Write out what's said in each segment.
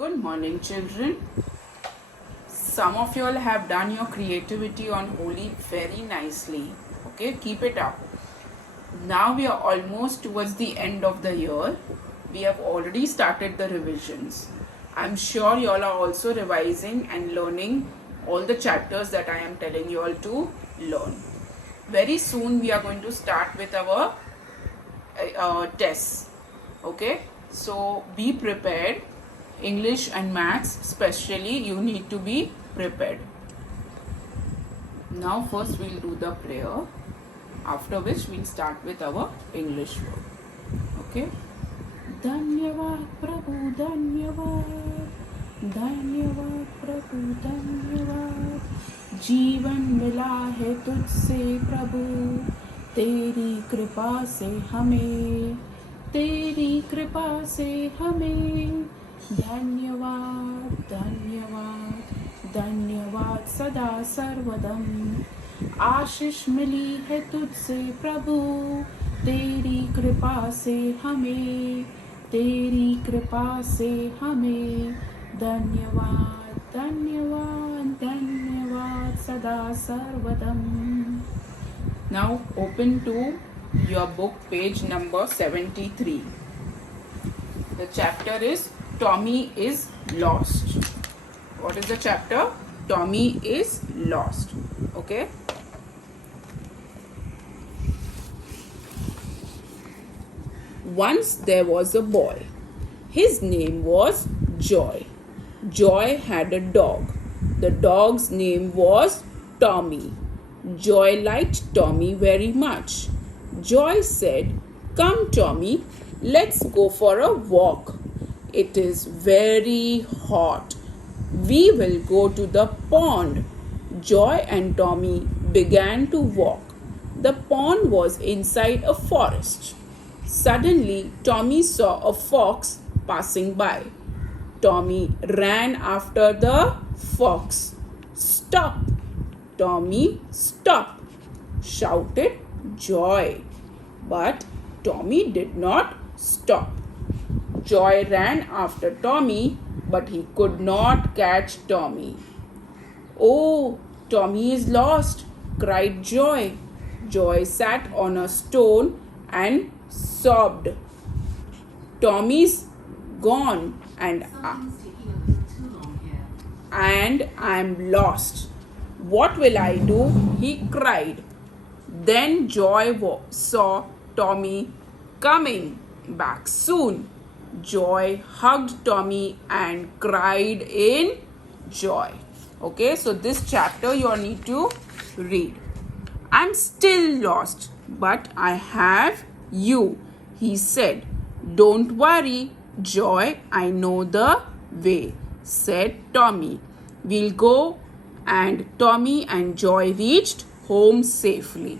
Good morning, children. Some of you all have done your creativity on Holi very nicely. Okay, keep it up. Now we are almost towards the end of the year. We have already started the revisions. I'm sure you all are also revising and learning all the chapters that I am telling you all to learn. Very soon we are going to start with our tests. Okay, so be prepared. English and maths especially, you need to be prepared. Now first we'll do the prayer, after which we'll start with our English word. Okay. धन्यवाद प्रभु धन्यवाद, धन्यवाद प्रभु धन्यवाद, जीवन मिला है तुझसे प्रभु, तेरी कृपा से हमें, तेरी कृपा से हमें, धन्यवाद धन्यवाद धन्यवाद सदा सर्वदम, आशीष मिली है तुझसे प्रभु, तेरी कृपा से हमें, तेरी कृपा से हमें, धन्यवाद धन्यवाद धन्यवाद सदा सर्वदम. Now open to your book, page number 73. The chapter is Tommy is Lost. What is the chapter? Tommy is Lost. Okay. Once there was a boy. His name was Joy. Joy had a dog. The dog's name was Tommy. Joy liked Tommy very much. Joy said, "Come, Tommy, let's go for a walk. It is very hot. We will go to the pond." Joy and Tommy began to walk. The pond was inside a forest. Suddenly, Tommy saw a fox passing by. Tommy ran after the fox. "Stop, Tommy, stop!" shouted Joy. But Tommy did not stop. Joy ran after Tommy, but he could not catch Tommy. "Oh, Tommy is lost!" cried Joy. Joy sat on a stone and sobbed. "Tommy's gone and I'm lost. What will I do?" he cried. Then Joy saw Tommy coming back soon. Joy hugged Tommy and cried in joy. Okay, so this chapter you all need to read. "I'm still lost, but I have you," he said. "Don't worry, Joy, I know the way," said Tommy. "We'll go." And Tommy and Joy reached home safely.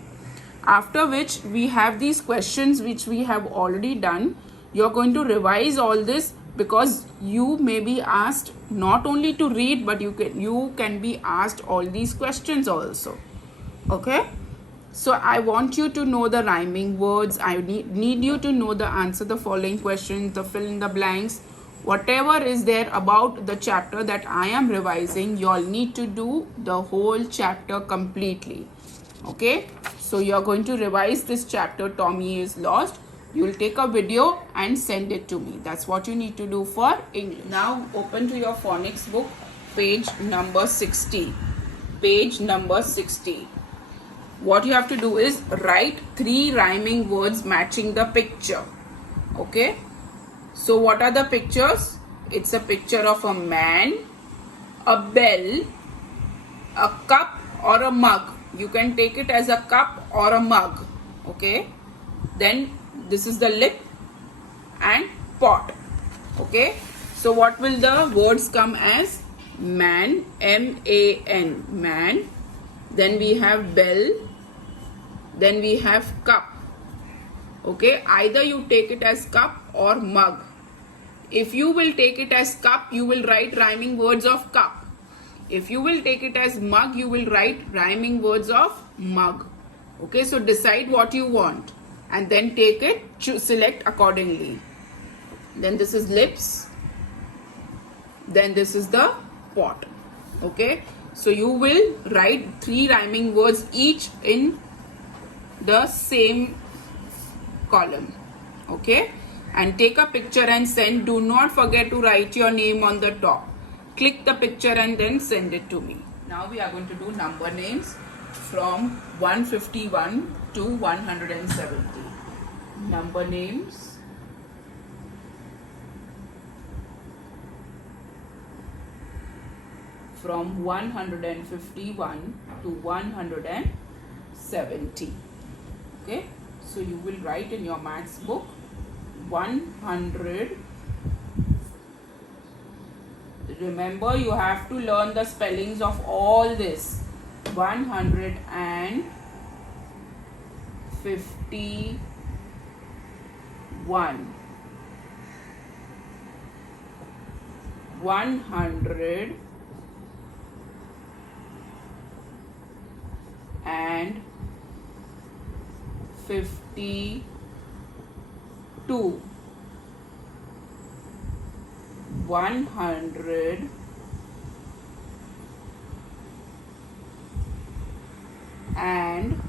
After which we have these questions which we have already done. You're going to revise all this because you may be asked not only to read, but you can be asked all these questions also. Okay, so I want you to know the rhyming words. I need you to know the answer the following questions, the fill in the blanks, whatever is there about the chapter that I am revising. You all need to do the whole chapter completely. Okay, so you are going to revise this chapter, Tommy is Lost. You will take a video and send it to me. That's what you need to do for English. Now open to your phonics book, page number 60. Page number 60. What you have to do is write 3 rhyming words matching the picture. Okay, so what are the pictures? It's a picture of a man, a bell, a cup or a mug. You can take it as a cup or a mug. Okay, then this is the lip and pot. Okay, so what will the words come as? Man, M-A-N, man. Then we have bell. Then we have cup. Okay, either you take it as cup or mug. If you will take it as cup, you will write rhyming words of cup. If you will take it as mug, you will write rhyming words of mug. Okay, so decide what you want and then take it, select accordingly. Then this is lips, Then this is the pot. Okay, so you will write 3 rhyming words each in the same column. Okay, and take a picture and send. Do not forget to write your name on the top. Click the picture and then send it to me. Now we are going to do number names from 151 to 170. Number names from 151 to 170. Okay, so you will write in your maths book 100. Remember, you have to learn the spellings of all this. 151, 100 and 52, 100 and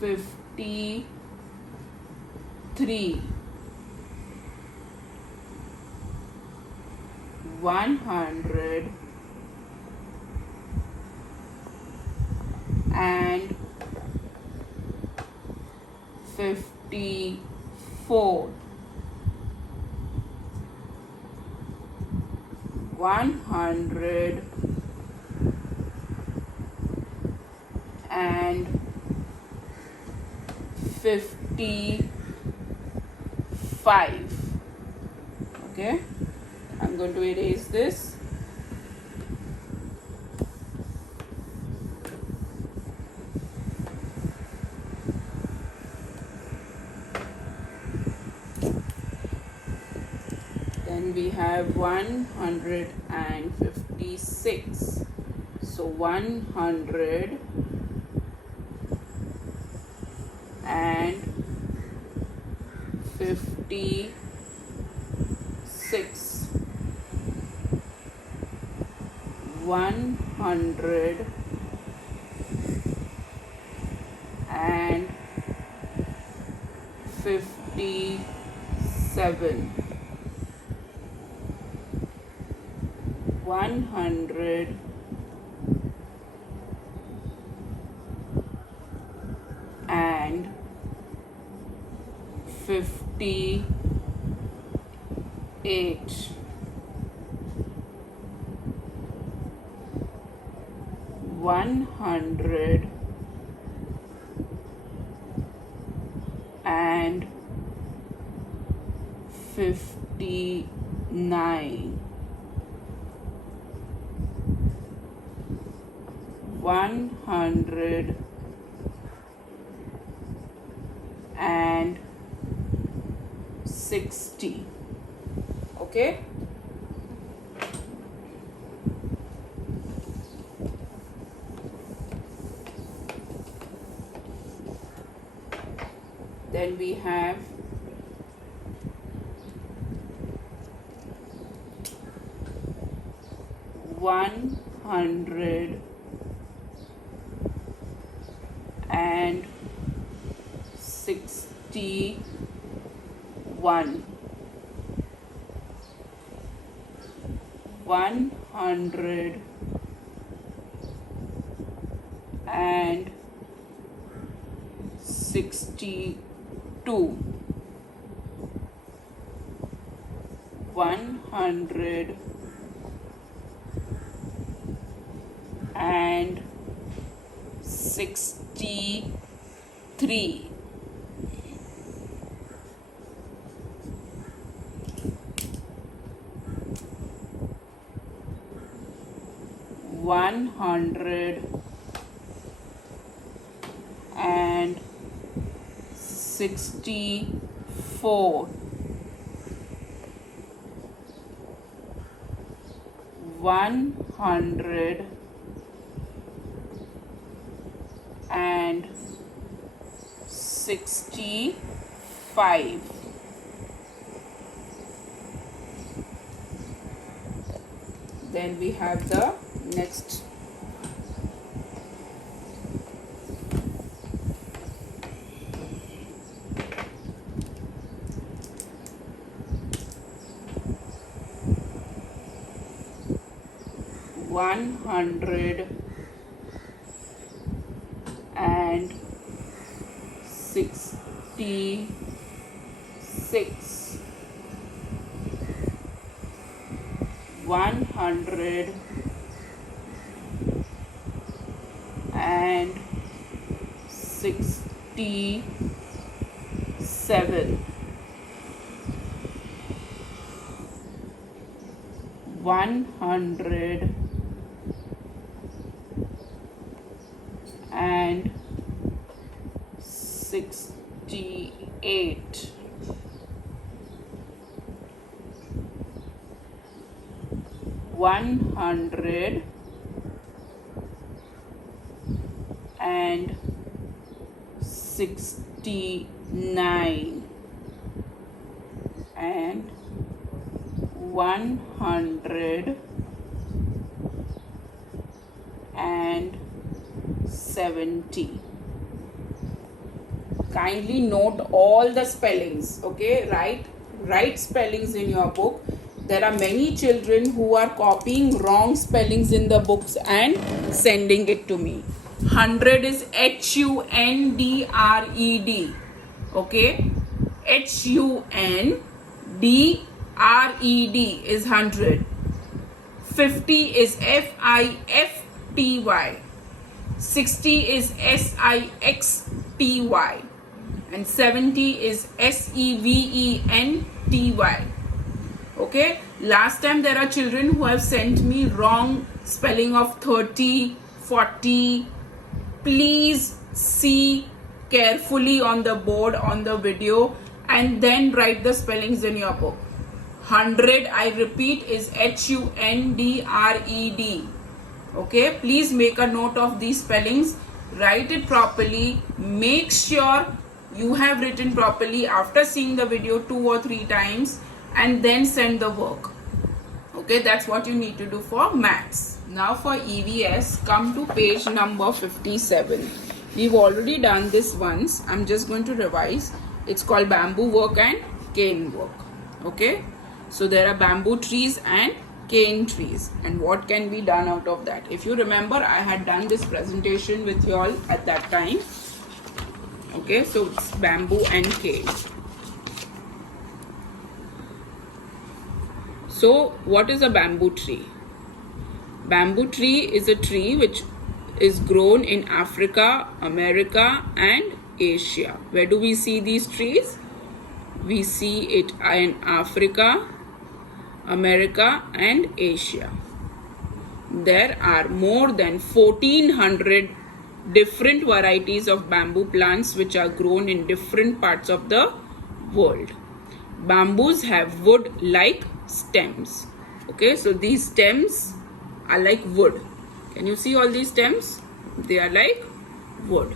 53, 100 and 54, 100 and 55. Okay, I'm going to erase this. Then we have 156. So 100 and 56. 100 and 57. 100 and 58. 100 and 59. 100 and 60. Okay, then we have 100 and 61. 100 and 62. 100 and 63. 100 and 64. 100 and 65. Then we have the next. One hundred and 66, 167, 168, 169 and 170. Kindly note all the spellings, okay? Write spellings in your book. There are many children who are copying wrong spellings in the books and sending it to me. 100 is HUNDRED, okay? HUNDRED is 100. 50 is FIFTY. 60 is SIXTY. And 70 is SEVENTY. Okay, last time there are children who have sent me wrong spelling of 30, 40. Please see carefully on the board, on the video, and then write the spellings in your book. 100, I repeat, is HUNDRED. Okay, please make a note of these spellings, write it properly, make sure you have written properly after seeing the video 2 or 3 times, and then send the work. Okay, that's what you need to do for maths. Now for EVS, come to page number 57. We've already done this once. I'm just going to revise. It's called bamboo work and cane work. Okay, so there are bamboo trees and cane trees, and what can be done out of that. If you remember, I had done this presentation with you all at that time. Okay, so it's bamboo and cane. So what is a bamboo tree? Bamboo tree is a tree which is grown in Africa, America and Asia. Where do we see these trees? We see it in Africa, America and Asia. There are more than 1400 different varieties of bamboo plants which are grown in different parts of the world. Bamboos have wood-like stems. Okay, so these stems are like wood. Can you see all these stems? They are like wood.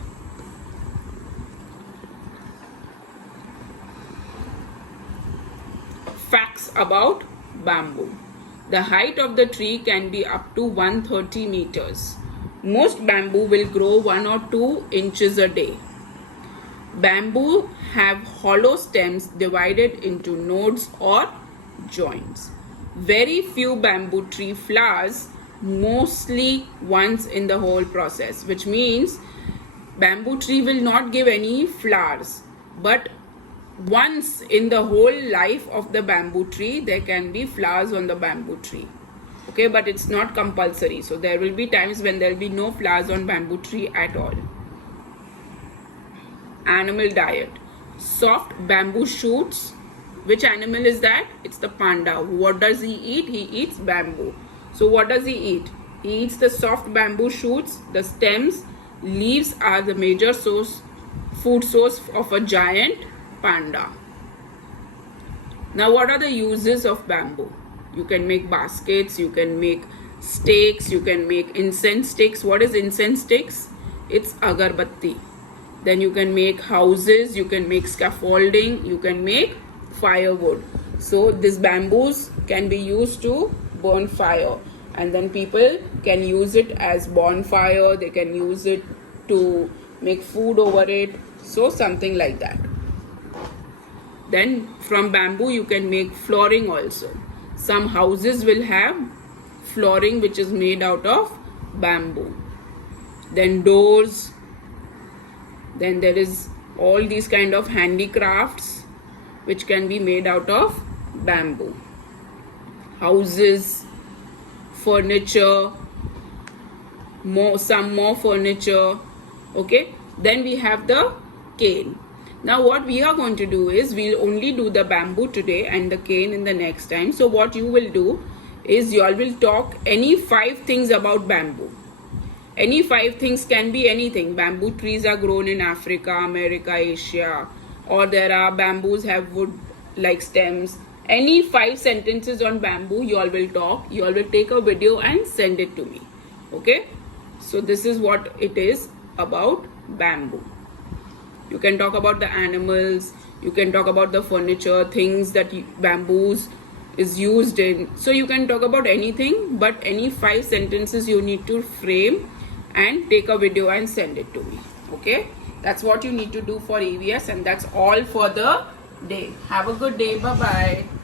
Facts about bamboo. The height of the tree can be up to 130 meters. Most bamboo will grow 1 or 2 inches a day. Bamboo have hollow stems divided into nodes or joints. Very few bamboo tree flowers, mostly once in the whole process, which means bamboo tree will not give any flowers, but once in the whole life of the bamboo tree there can be flowers on the bamboo tree. Okay, but it's not compulsory, so there will be times when there will be no flowers on bamboo tree at all. Animal diet. Soft bamboo shoots. Which animal is that? It's the panda. What does he eat? He eats bamboo. So what does he eat? He eats the soft bamboo shoots, the stems. Leaves are the major food source of a giant panda. Now what are the uses of bamboo? You can make baskets, you can make stakes, you can make incense sticks. What is incense sticks? It's agarbatti. Then you can make houses, you can make scaffolding, you can make firewood. So these bamboos can be used to burn fire. and then people can use it as bonfire, they can use it to make food over it, so something like that. Then from bamboo you can make flooring also. Some houses will have flooring which is made out of bamboo. Then doors, then there is all these kind of handicrafts which can be made out of bamboo. Houses, furniture, some more furniture. Okay, then we have the cane. Now what we are going to do is we'll only do the bamboo today and the cane in the next time. So what you will do is you all will talk any 5 things about bamboo. Any 5 things can be anything. Bamboo trees are grown in Africa, America, Asia, or there are bamboos have wood like stems. Any 5 sentences on bamboo you all will talk. You all will take a video and send it to me. Okay, so this is what it is about bamboo. You can talk about the animals, you can talk about the furniture, things that bamboos is used in. So you can talk about anything, but any 5 sentences you need to frame and take a video and send it to me. Okay, that's what you need to do for EVS, and that's all for the day. Have a good day. Bye bye.